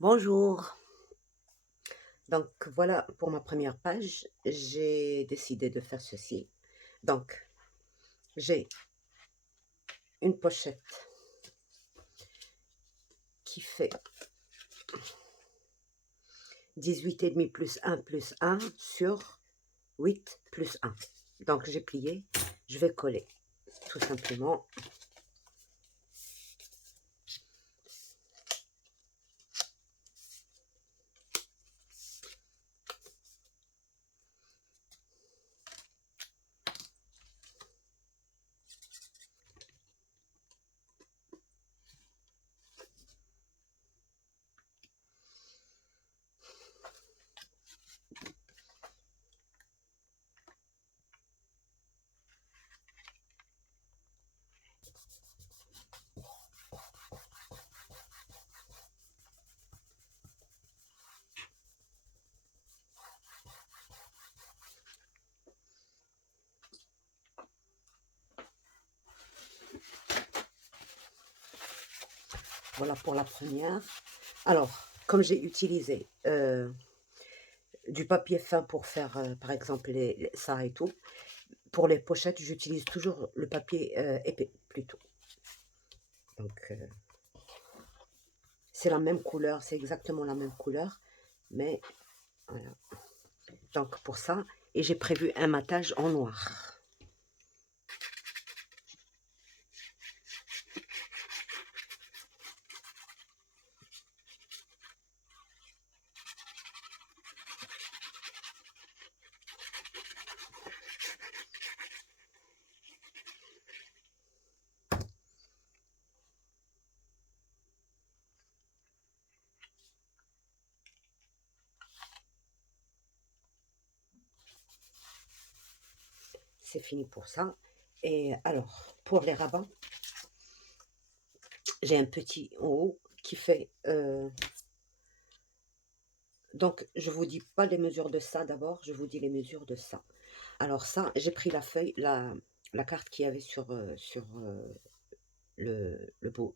Bonjour. Donc voilà pour ma première page, j'ai décidé de faire ceci. Donc j'ai une pochette qui fait 18,5 plus un sur 8 plus un. Donc j'ai plié, je vais coller tout simplement. Voilà pour la première. Alors, comme j'ai utilisé du papier fin pour faire, par exemple, ça et tout, pour les pochettes, j'utilise toujours le papier épais plutôt. Donc, c'est la même couleur, c'est exactement la même couleur, mais voilà. Donc, pour ça, et j'ai prévu un matage en noir. C'est fini pour ça. Et alors, pour les rabats, j'ai un petit en haut qui fait... donc, je vous dis pas les mesures de ça d'abord, je vous dis les mesures de ça. Alors ça, j'ai pris la feuille, la carte qu'il y avait sur le bloc.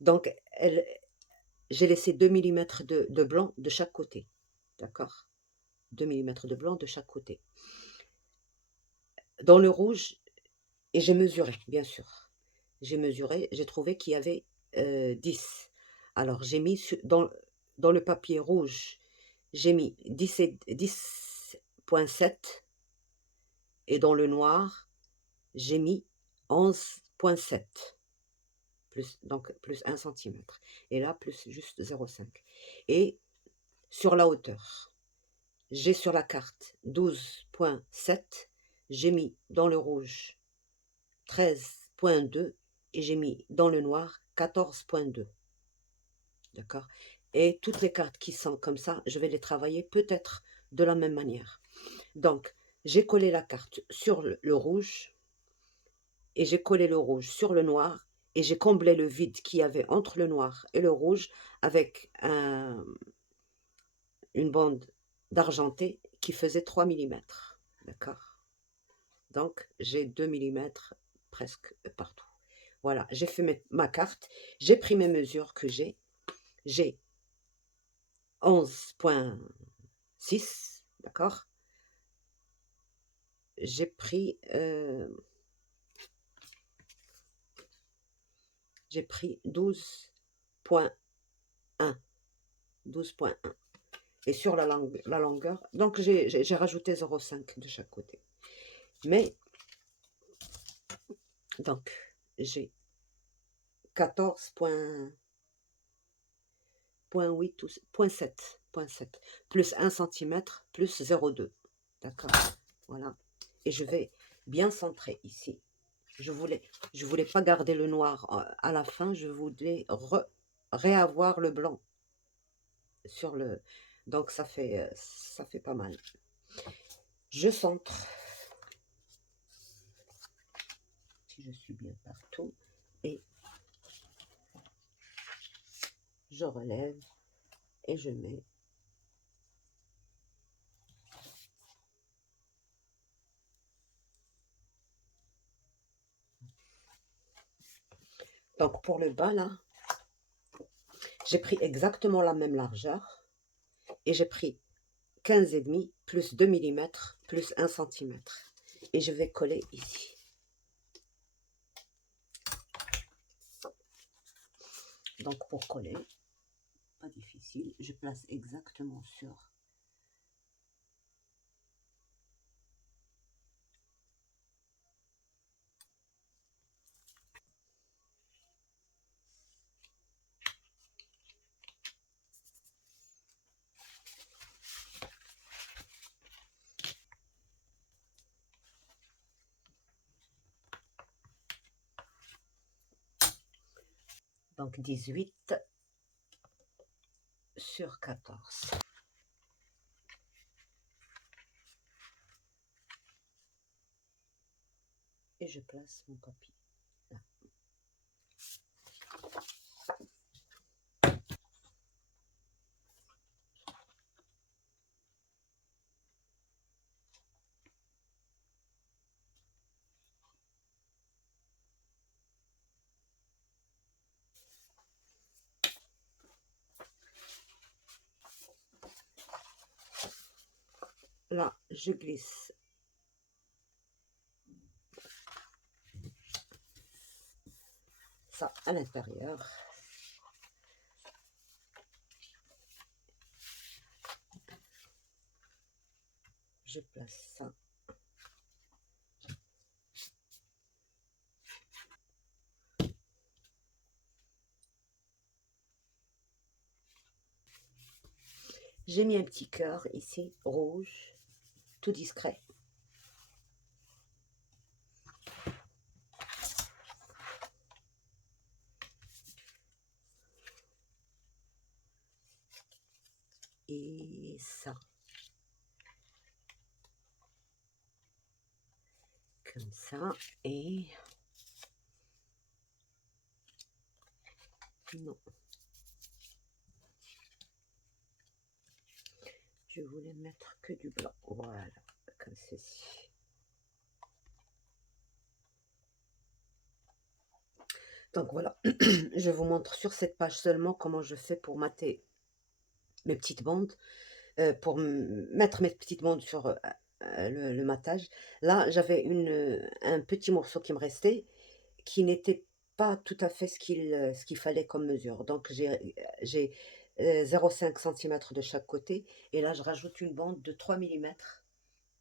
Donc, j'ai laissé 2 millimètres de blanc de chaque côté. D'accord? 2 millimètres de blanc de chaque côté. Dans le rouge, et j'ai mesuré, bien sûr. J'ai mesuré, j'ai trouvé qu'il y avait 10. Alors, j'ai mis dans le papier rouge, j'ai mis 10,7 et dans le noir, j'ai mis 11,7. Donc, plus 1 centimètre. Et là, plus juste 0,5. Et sur la hauteur, j'ai sur la carte 12,7. J'ai mis dans le rouge 13,2 et j'ai mis dans le noir 14,2. D'accord? Et toutes les cartes qui sont comme ça, je vais les travailler peut-être de la même manière. Donc, j'ai collé la carte sur le rouge et j'ai collé le rouge sur le noir et j'ai comblé le vide qu'il y avait entre le noir et le rouge avec une bande d'argenté qui faisait 3 millimètres. D'accord? Donc, j'ai 2 millimètres presque partout. Voilà, j'ai fait ma carte, j'ai pris mes mesures que j'ai 11,6, d'accord? J'ai pris 12,1. 12,1. Et sur la longueur, donc j'ai rajouté 0,5 de chaque côté. Mais, donc, j'ai 14,8 ou 0,7, plus 1 centimètre, plus 0,2. D'accord? Voilà. Et je vais bien centrer ici. Je voulais pas garder le noir à la fin, je voulais réavoir le blanc sur le... Donc ça fait pas mal. Je centre. Si je suis bien partout. Et je relève et je mets. Donc pour le bas là, J'ai pris exactement la même largeur et j'ai pris 15,5 plus 2 millimètres plus 1 centimètre. Et je vais coller ici. Donc pour coller, pas difficile, je place exactement sur donc 18 sur 14. Et je place mon papier là. Là, je glisse ça à l'intérieur. Je place ça. J'ai mis un petit cœur ici, rouge, tout discret. Et ça. Comme ça. Et... non. Je voulais mettre que du blanc. Voilà, comme ceci. Donc voilà, je vous montre sur cette page seulement comment je fais pour mater mes petites bandes, pour mettre mes petites bandes sur le matage. Là, j'avais un petit morceau qui me restait, qui n'était pas tout à fait ce qu'il fallait comme mesure. Donc j'ai 0,5 cm de chaque côté. Et là, je rajoute une bande de 3 millimètres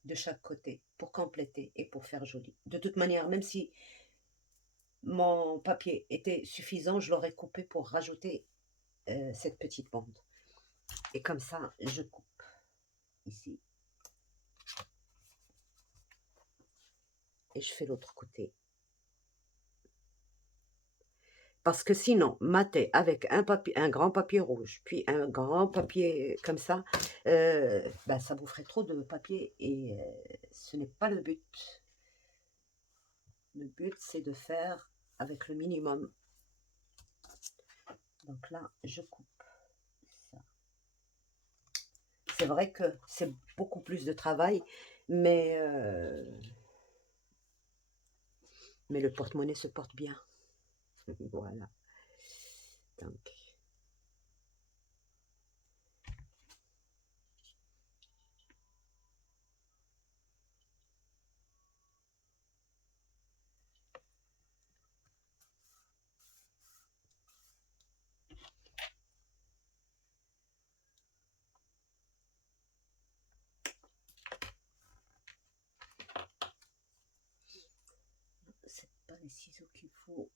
de chaque côté pour compléter et pour faire joli. De toute manière, même si mon papier était suffisant, je l'aurais coupé pour rajouter cette petite bande. Et comme ça, je coupe ici. Et je fais l'autre côté. Parce que sinon, mater avec un grand papier rouge, puis un grand papier comme ça, ben ça vous ferait trop de papier et ce n'est pas le but. Le but, c'est de faire avec le minimum. Donc là, je coupe ça. C'est vrai que c'est beaucoup plus de travail, mais le porte-monnaie se porte bien. Voilà. Donc, c'est pas les ciseaux qu'il faut.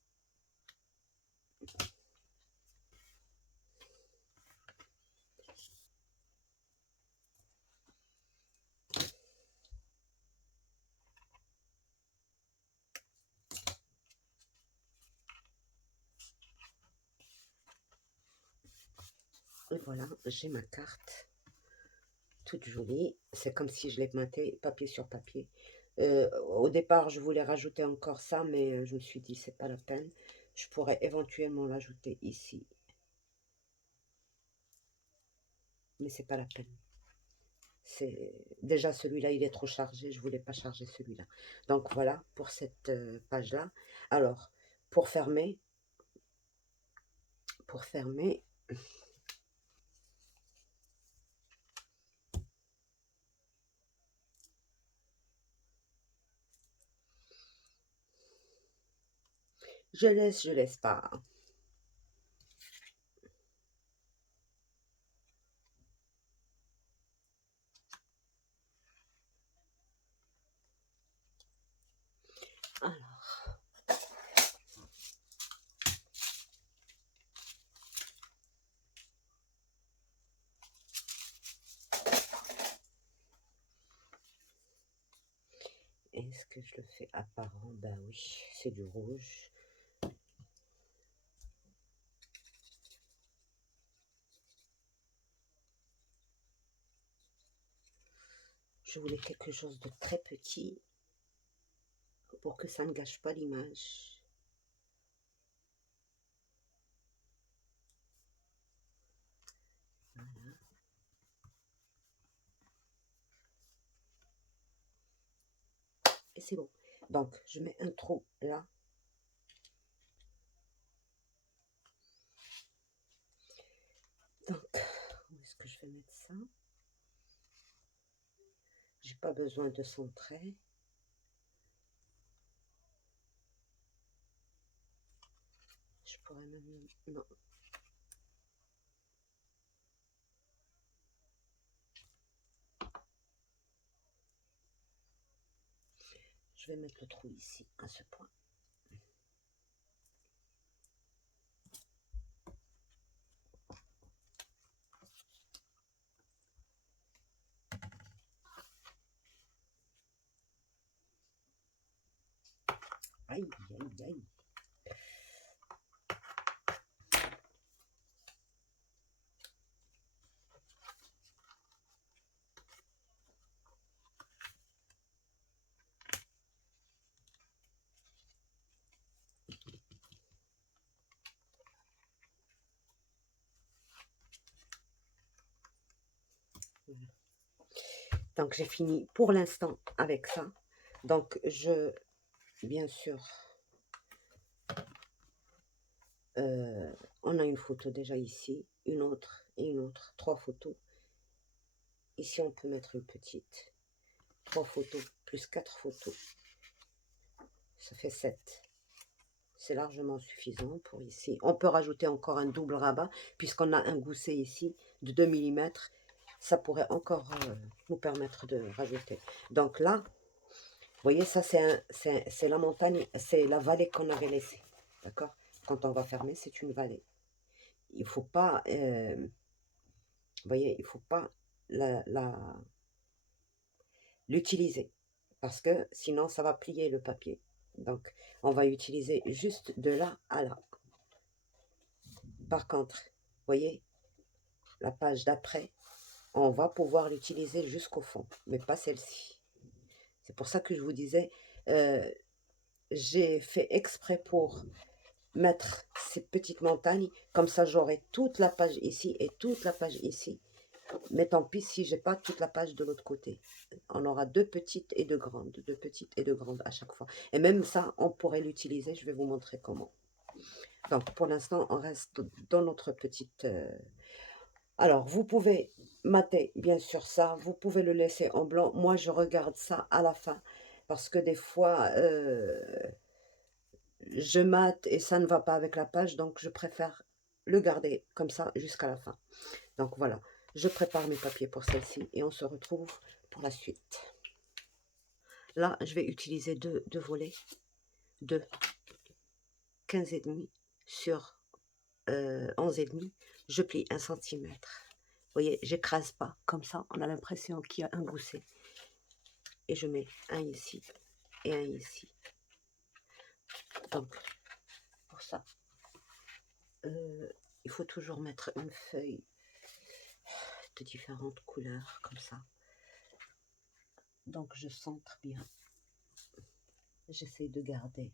Et voilà, j'ai ma carte. Toute jolie. C'est comme si je l'ai maté papier sur papier. Au départ, je voulais rajouter encore ça, mais je me suis dit, c'est pas la peine. Je pourrais éventuellement l'ajouter ici. Mais c'est pas la peine. Déjà celui-là, il est trop chargé. Je voulais pas charger celui-là. Donc voilà pour cette page-là. Alors, pour fermer, Je laisse pas. Alors, est-ce que je le fais apparent? Ben oui, c'est du rouge. Je voulais quelque chose de très petit pour que ça ne gâche pas l'image. Voilà. Et c'est bon. Donc, je mets un trou là. Donc, où est-ce que je vais mettre ça? J'ai pas besoin de centrer. Je pourrais même... Non. Je vais mettre le trou ici, à ce point. Aïe, aïe, aïe. Voilà. Donc, j'ai fini pour l'instant avec ça. Donc, bien sûr, on a une photo déjà ici, une autre et une autre, 3 photos. Ici, on peut mettre une petite. 3 photos plus 4 photos. Ça fait 7. C'est largement suffisant pour ici. On peut rajouter encore un double rabat, puisqu'on a un gousset ici de 2 mm. Ça pourrait encore nous permettre de rajouter. Donc là, vous voyez, ça c'est la montagne, c'est la vallée qu'on avait laissée. D'accord? Quand on va fermer, c'est une vallée. Il ne faut pas, vous voyez, il ne faut pas l'utiliser. Parce que sinon, ça va plier le papier. Donc, on va utiliser juste de là à là. Par contre, vous voyez, la page d'après, on va pouvoir l'utiliser jusqu'au fond, mais pas celle-ci. C'est pour ça que je vous disais, j'ai fait exprès pour mettre ces petites montagnes, comme ça j'aurai toute la page ici et toute la page ici. Mais tant pis si j'ai pas toute la page de l'autre côté. On aura deux petites et deux grandes, deux petites et deux grandes à chaque fois. Et même ça, on pourrait l'utiliser, je vais vous montrer comment. Donc pour l'instant, on reste dans notre petite... Alors, vous pouvez mater, bien sûr, ça. Vous pouvez le laisser en blanc. Moi, je regarde ça à la fin. Parce que des fois, je mate et ça ne va pas avec la page. Donc, je préfère le garder comme ça jusqu'à la fin. Donc, voilà. Je prépare mes papiers pour celle-ci. Et on se retrouve pour la suite. Là, je vais utiliser deux volets de 15,5 sur 11,5. Je plie 1 cm. Vous voyez, j'écrase pas. Comme ça, on a l'impression qu'il y a un gousset. Et je mets un ici et un ici. Donc, pour ça, il faut toujours mettre une feuille de différentes couleurs, comme ça. Donc, je centre bien. J'essaie de garder.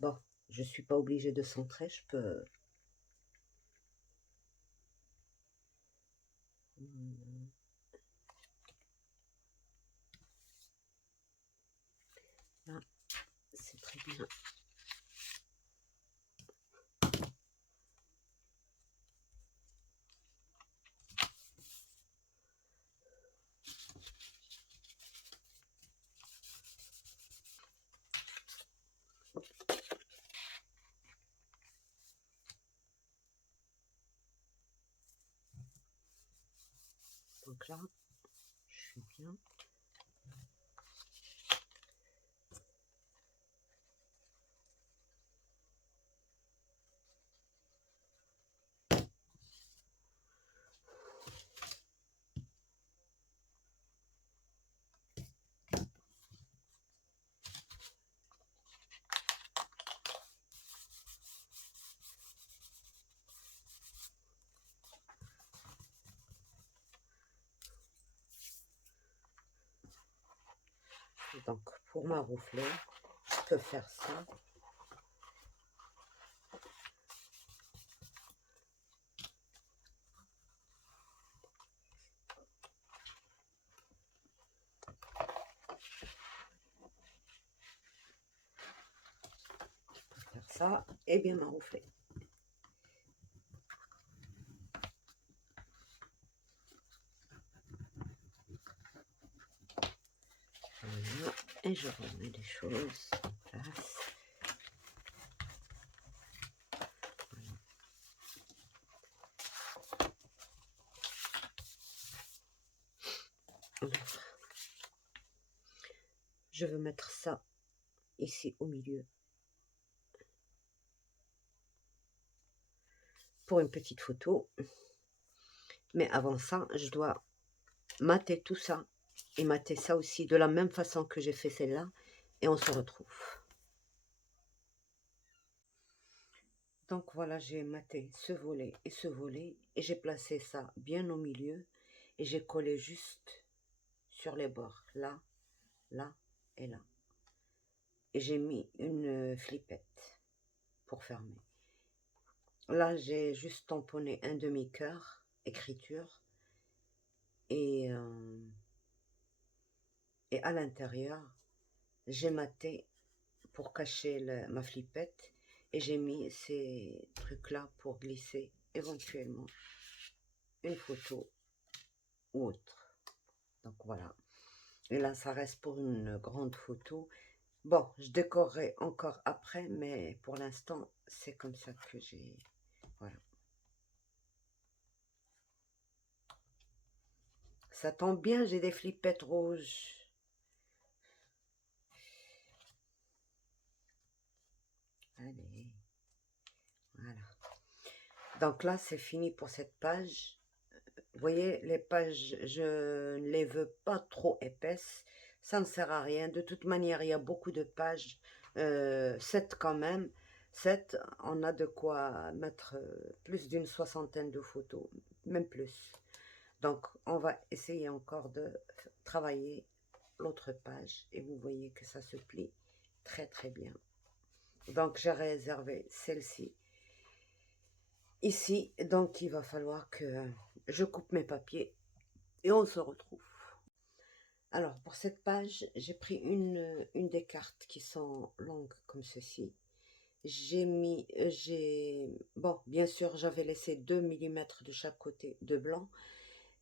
Bon, je ne suis pas obligée de centrer, je peux... Là, c'est très bien. Donc là, je suis bien. Donc, pour m'arroufler, je peux faire ça. Faire ça et bien m'arroufler. Voilà. Et je remets les choses en place. Je veux mettre ça ici au milieu pour une petite photo. Mais avant ça, je dois mater tout ça et mater ça aussi de la même façon que j'ai fait celle-là. Et on se retrouve. Donc voilà, j'ai maté ce volet et ce volet et j'ai placé ça bien au milieu et j'ai collé juste sur les bords, là, là et là. Et j'ai mis une flippette pour fermer. Là, j'ai juste tamponné un demi-cœur, écriture, et à l'intérieur, j'ai maté pour cacher ma flippette et j'ai mis ces trucs-là pour glisser éventuellement une photo ou autre. Donc voilà. Et là, ça reste pour une grande photo. Bon, je décorerai encore après, mais pour l'instant, c'est comme ça que j'ai... Voilà. Ça tombe bien, j'ai des flippettes rouges. Allez. Voilà. Donc là, c'est fini pour cette page. Vous voyez, les pages, je ne les veux pas trop épaisses. Ça ne sert à rien. De toute manière, il y a beaucoup de pages. 7 quand même. 7, on a de quoi mettre plus d'une soixantaine de photos. Même plus. Donc, on va essayer encore de travailler l'autre page. Et vous voyez que ça se plie très très bien. Donc, j'ai réservé celle-ci ici. Donc, il va falloir que je coupe mes papiers et on se retrouve. Alors, pour cette page, j'ai pris une des cartes qui sont longues comme ceci. Bon, bien sûr, j'avais laissé 2 mm de chaque côté de blanc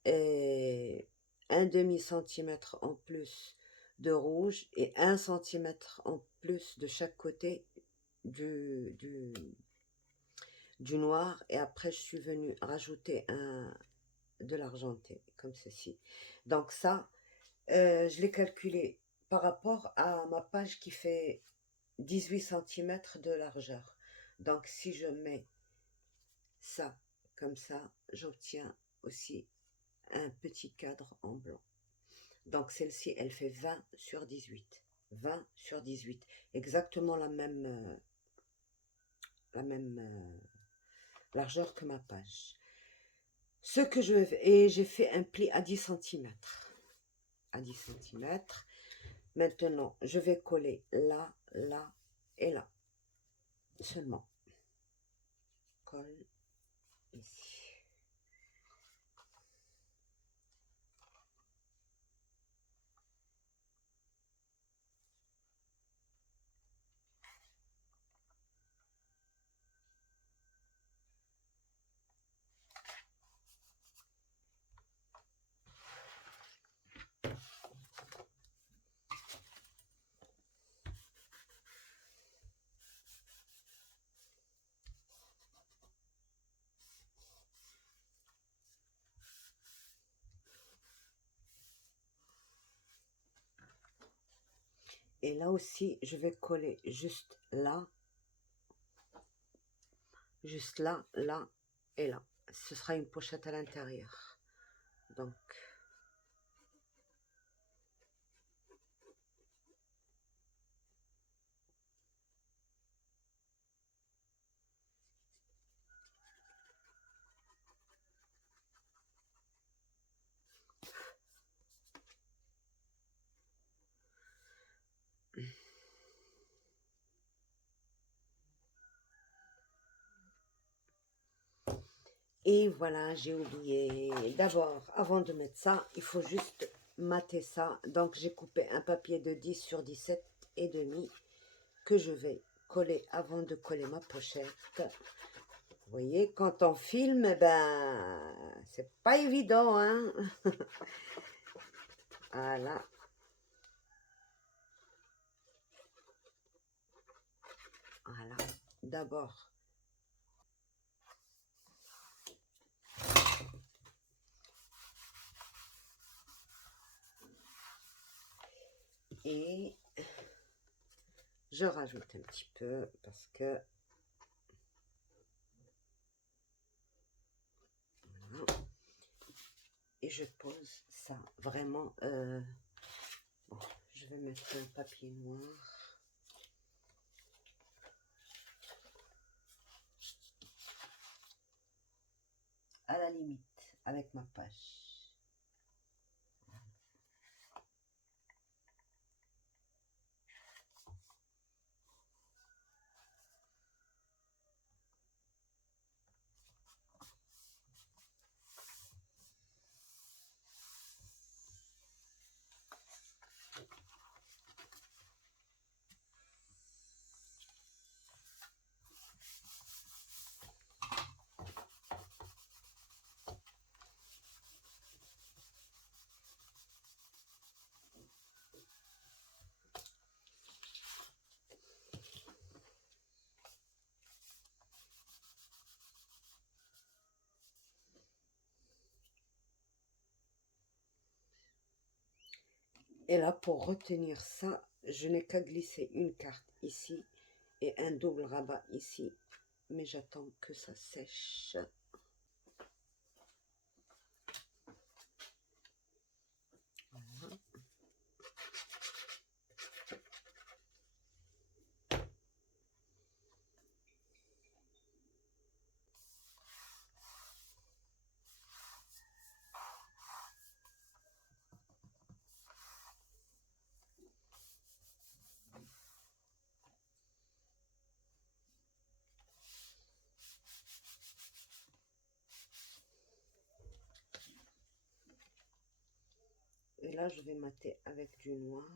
et un demi-centimètre en plus de rouge et 1 centimètre en plus de chaque côté du noir. Et après, je suis venue rajouter de l'argenté, comme ceci. Donc ça, je l'ai calculé par rapport à ma page qui fait 18 centimètres de largeur. Donc si je mets ça comme ça, j'obtiens aussi un petit cadre en blanc. Donc celle-ci, elle fait 20 sur 18. 20 sur 18. Exactement la même largeur que ma page. Ce que je vais... Et j'ai fait un pli à 10 centimètres. À 10 centimètres. Maintenant, je vais coller là, là et là. Seulement. Colle ici. Et là aussi, je vais coller juste là, là et là. Ce sera une pochette à l'intérieur. Donc, et voilà, j'ai oublié. D'abord, avant de mettre ça, il faut juste mater ça. Donc, j'ai coupé un papier de 10 sur 17 et demi que je vais coller avant de coller ma pochette. Vous voyez, quand on filme, eh ben, c'est pas évident, hein. Voilà. Voilà. D'abord, et je rajoute un petit peu parce que voilà. Et je pose ça vraiment. Bon, je vais mettre un papier noir. À la limite avec ma page. Et là, pour retenir ça, je n'ai qu'à glisser une carte ici et un double rabat ici. Mais j'attends que ça sèche. Voilà. Et là, je vais mater avec du noir.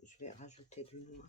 Je vais rajouter du noir.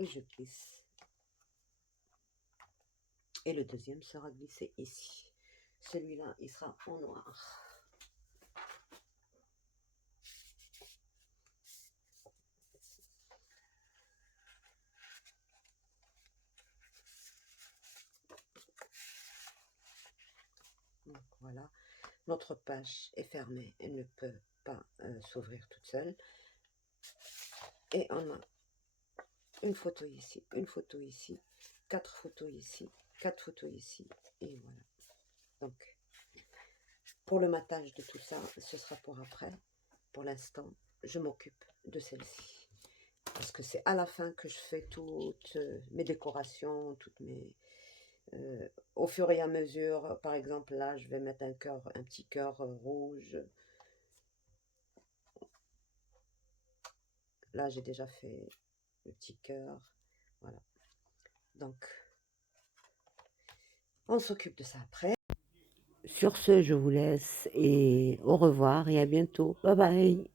et je glisse. Et le deuxième sera glissé ici. Celui-là, il sera en noir. Donc voilà, notre page est fermée, elle ne peut pas s'ouvrir toute seule. Et on a une photo ici, une photo ici, 4 photos ici, 4 photos ici, et voilà. Donc, pour le matage de tout ça, ce sera pour après. Pour l'instant, je m'occupe de celle-ci. Parce que c'est à la fin que je fais toutes mes décorations, toutes mes... au fur et à mesure, par exemple, là, je vais mettre un petit cœur rouge. Là, j'ai déjà fait le petit cœur. Voilà. Donc, on s'occupe de ça après. Sur ce, je vous laisse et au revoir et à bientôt. Bye bye.